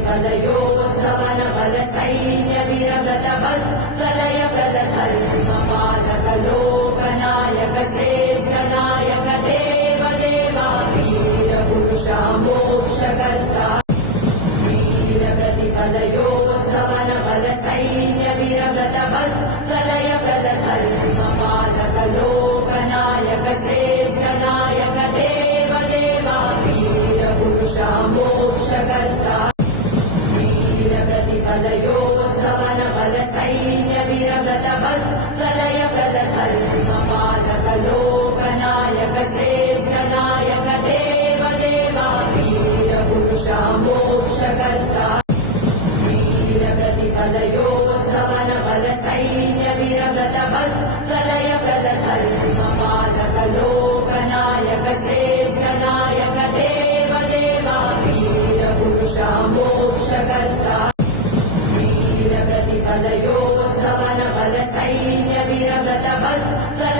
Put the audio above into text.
प्रतिफलयोद्धवन बल सैन्य वीरव्रत वत्सलय प्रदधर्मपालक लोकनायक श्रेष्ठ नायक देव देवा वीर पुरुषा मोक्षकर्ता वीर प्रतिफलयोद्धवन बल सैन्य वीरव्रत वत्सलय प्रदधर्मपालक लोकनायक श्रेष्ठ नायक देव देवा वीर पुरुषा मोक्षकर्ता वीर प्रतिफलयोद्धवन बल सैन्य वीरव्रत वत्सलय प्रदधर्मपालक लोकनायक श्रेष्ठ नायक देव देवा वीर पुरुषा मोक्षकर्ता वीर प्रतिफलयोद्धवन बल सैन्य वीरव्रत वत्सलय प्रदधर्मपालक लोकनायक श्रेष्ठ नायक देव देवा वीर पुरुषा मोक्षकर्ता वीर प्रतिफलयोद्धवन बल सैन्य वीरव्रत वत्सलय